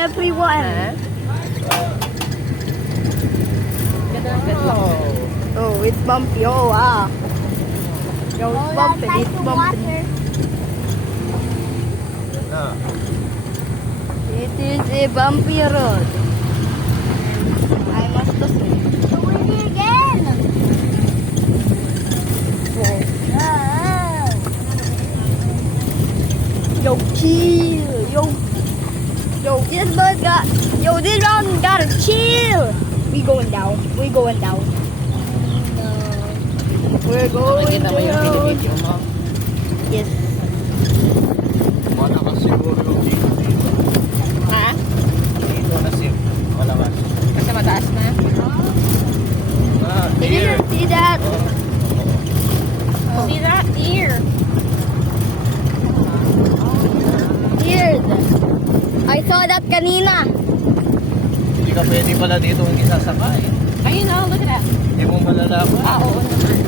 everyone. Oh, it's bumpy. Oh, wow. Yo, it's bumpy. It's bumpy. It is a bumpy road. I must listen. So we're here again. Yo, chill. Yo, this bus got. Yo, this round gotta chill. We going down. We going down. We're going down. Yes. Wala ka siguro yung dito. Ha? Dito na sim. Wala ka. Kasi mataas na. Did you see that? See that? Deer. Weird. I saw that kanina. Hindi ka pwede pala dito kung isasakay. Ayun o, look at that. Hindi mo malalaman. Oo naman.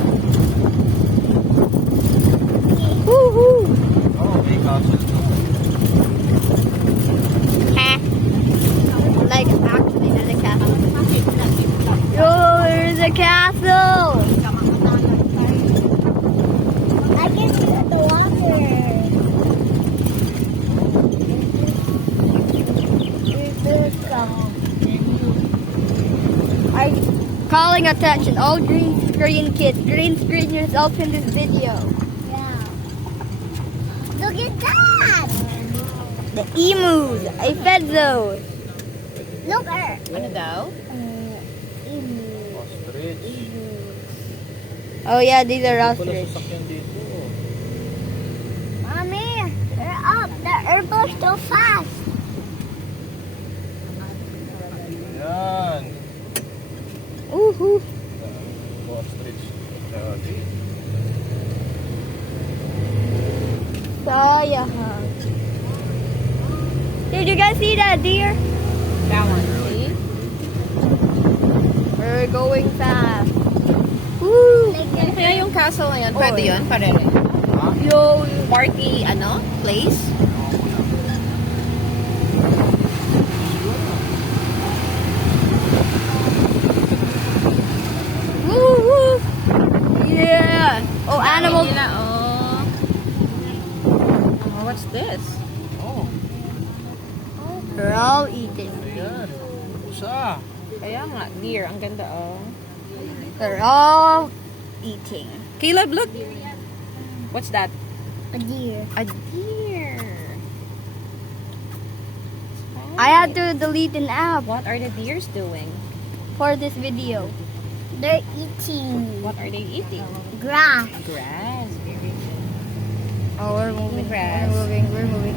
Woohoo! Oo, may castle to. Like actually there's a castle. Yo, there's a castle. I can see the water. I'm calling attention, all green screen kids. Green screen yourself in this video. Yeah. Look at that. The emus, a fed zone. Look at Ano daw? Ostrich. Oh yeah, these are Wala ostrich. sasakyan dito. Mommy, they're up. The airboat's so fast. Yan. Woohoo! Ostrich. Lagi. Saya. Did you guys see that deer? That one, see? We're going fast. Woo! Kaya yung castle na yun, pwede yun? Pwede rin. Yo, Party, place? woo woo! Yeah. Oh, animals. Nila, oh, what's this? Oh, They're all eating. ayan. Pusa. Kaya nga, deer. Ang ganda, oh. They're all eating. Caleb, look. What's that? A deer. A deer. I had to delete an app What are the deers doing? for this video. They're eating What are they eating? grass. Grass. Very good. Oh, we're moving. Grass. We're moving. We're moving.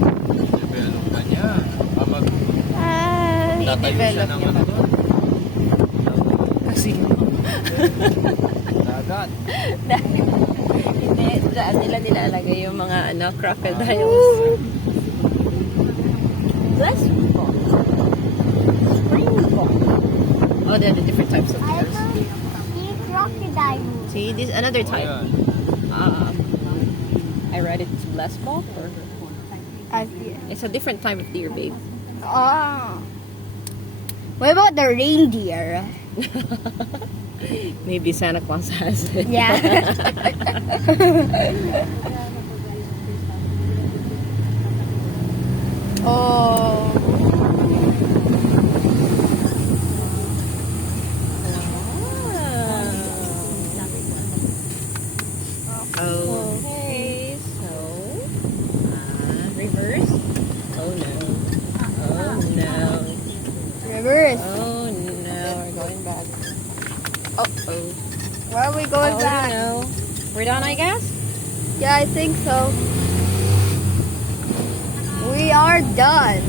Develop ka niya. Kapag Ah, tatayo siya develop ng niya ano doon. Kasi, Dagat. hindi, dyan nila nilalagay yung mga, crocodiles. woo. Bless you. Springbok. Oh, there are the different types of I deers. see crocodile. See, this another type. Ayan. I read it's blessbok or I see. it's a different type of deer, babe. Ah. What about the reindeer? Maybe Santa Claus has it. Yeah. Oh. Okay, so reverse. Oh no. Oh no. Reverse. Oh no, we're going back. Oh oh. Where are we going Oh back? no. We're done, I guess? Yeah, I think so. We are done.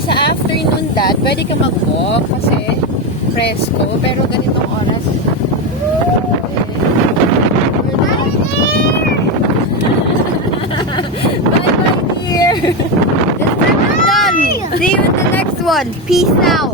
Sa afternoon, Dad, pwede ka mag-walk kasi presko, pero ganitong oras. Bye-bye, dear. This trip is done. See you in the next one. Peace out.